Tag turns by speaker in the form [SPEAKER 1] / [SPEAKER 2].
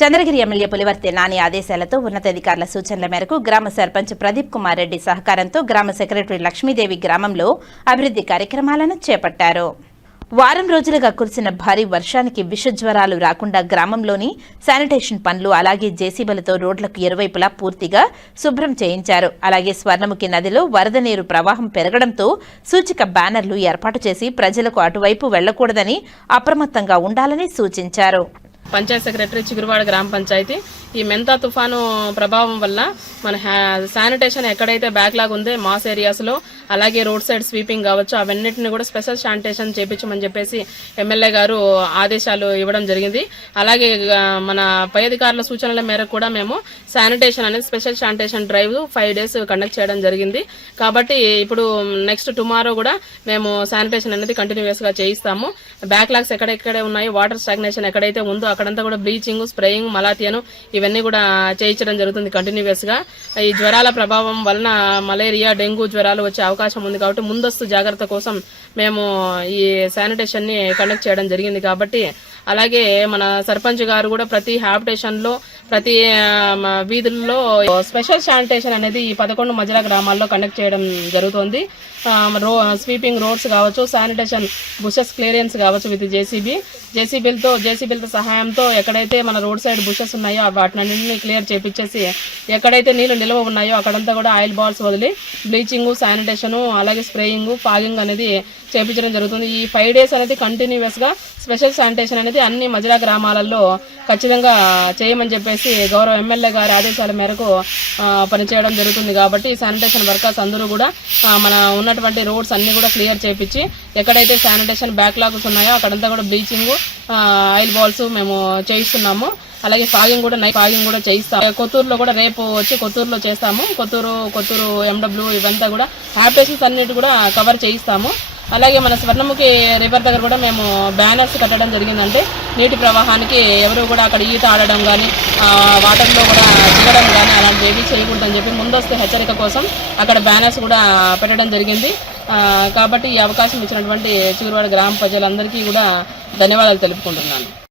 [SPEAKER 1] Chandragiri MLA Pulivarthi Nani ఆదేశాలతో ఉన్నతాధికారుల సూచనల మేరకు గ్రామ సర్పంచ్ ప్రదీప్ కుమార్ రెడ్డి సహకారంతో గ్రామ సెక్రటరీ లక్ష్మీదేవి గ్రామంలో అభివృద్ధి కార్యక్రమాలను చేపట్టారు. వారం రోజులుగా కురిసిన భారీ వర్షానికి విషజ్వరాలు రాకుండా గ్రామంలోని శానిటేషన్ పనులు అలాగే జేసీబీలతో రోడ్లకు ఇరువైపులా పూర్తిగా శుభ్రం చేయించారు. అలాగే స్వర్ణముఖి నదిలో వరద నీరు ప్రవాహం పెరగడంతో సూచిక బ్యానర్లు ఏర్పాటు చేసి ప్రజలకు అటువైపు వెళ్ళకూడదని అప్రమత్తంగా ఉండాలని సూచించారు.
[SPEAKER 2] పంచాయత్ సెక్రటరీ చిగురువాడ గ్రామ పంచాయతీ. ఈ మెంతా తుఫాను ప్రభావం వల్ల మన హ్యా- శానిటేషన్ ఎక్కడైతే బ్యాక్లాగ్ ఉందో మాస్ ఏరియాస్లో అలాగే రోడ్ సైడ్ స్వీపింగ్ కావచ్చు అవన్నిటిని కూడా స్పెషల్ శానిటేషన్ చేయించమని చెప్పేసి ఎమ్మెల్యే గారు ఆదేశాలు ఇవ్వడం జరిగింది. అలాగే మన పై అధికారుల సూచనల మేరకు కూడా మేము శానిటేషన్ అనేది special sanitation drive five days conduct చేయడం జరిగింది. కాబట్టి ఇప్పుడు నెక్స్ట్ టుమారో కూడా మేము శానిటేషన్ అనేది కంటిన్యూస్గా చేయిస్తాము. బ్యాక్లాగ్స్ ఎక్కడెక్కడే ఉన్నాయి వాటర్ స్టాగ్నేషన్ ఎక్కడైతే ఉందో అక్కడంతా కూడా బ్లీచింగ్ స్ప్రేయింగ్ మలాతియను ఇవన్నీ కూడా చేయించడం జరుగుతుంది కంటిన్యూస్గా. ఈ జ్వరాల ప్రభావం వలన మలేరియా డెంగ్యూ జ్వరాలు వచ్చే అవకాశం ఉంది కాబట్టి ముందస్తు జాగ్రత్త కోసం మేము ఈ శానిటేషన్ని కండక్ట్ చేయడం జరిగింది కాబట్టి అలాగే మన సర్పంచ్ గారు కూడా ప్రతి హ్యాబిటేషన్లో ప్రతి వీధుల్లో స్పెషల్ శానిటేషన్ అనేది ఈ పదకొండు మధ్యల గ్రామాల్లో కండక్ట్ చేయడం జరుగుతోంది. రో స్వీపింగ్ రోడ్స్ కావచ్చు శానిటేషన్ బుషెస్ క్లియరెన్స్ కావచ్చు విత్ జేసీబీ. జేసీబీలతో జేసీబీలతో సహాయంతో ఎక్కడైతే మన రోడ్ సైడ్ బుషెస్ ఉన్నాయో వాటిని క్లియర్ చేపించేసి ఎక్కడైతే నీళ్ళు నిల్వ ఉన్నాయో అక్కడంతా కూడా ఆయిల్ బాల్స్ వదిలి బ్లీచింగు శానిటేషన్ అలాగే స్ప్రేయింగ్ ఫాగింగ్ అనేది చేపించడం జరుగుతుంది. ఈ ఫైవ్ డేస్ అనేది కంటిన్యూస్గా స్పెషల్ శానిటేషన్ అనేది అన్ని మజిలా గ్రామాలలో ఖచ్చితంగా చేయమని చెప్పేసి గౌరవ ఎమ్మెల్యే గారి ఆదేశాల మేరకు పనిచేయడం జరుగుతుంది కాబట్టి శానిటేషన్ వర్కర్స్ అందరూ కూడా మన ఉన్నటువంటి రోడ్స్ అన్ని కూడా క్లియర్ చేపించి ఎక్కడైతే శానిటేషన్ బ్యాక్లాగ్స్ ఉన్నాయో అక్కడంతా కూడా బ్లీచింగ్ ఆయిల్ బాల్స్ మేము చేయిస్తున్నాము. అలాగే ఫాగింగ్ కూడా నైట్ ఫాగింగ్ కూడా చేయిస్తాం కొత్తూరులో కూడా రేపు వచ్చి కొత్తూరులో చేస్తాము. కొత్తూరు కొత్తూరు ఎండబ్ల్యూ ఇవంతా కూడా హ్యాపీసెస్ అన్నిటి కూడా కవర్ చేయిస్తాము. అలాగే మన స్వర్ణముఖి రివర్ దగ్గర కూడా మేము బ్యానర్స్ కట్టడం జరిగిందంటే నీటి ప్రవాహానికి ఎవరు కూడా అక్కడ ఈత ఆడడం కానీ వాటర్లో కూడా దిగడం కానీ అలాంటివి ఏవి చేయకూడదని చెప్పి ముందస్తు హెచ్చరిక కోసం అక్కడ బ్యానర్స్ కూడా పెట్టడం జరిగింది. కాబట్టి ఈ అవకాశం ఇచ్చినటువంటి చిగురువాడ గ్రామ ప్రజలందరికీ కూడా ధన్యవాదాలు తెలుపుకుంటున్నాను.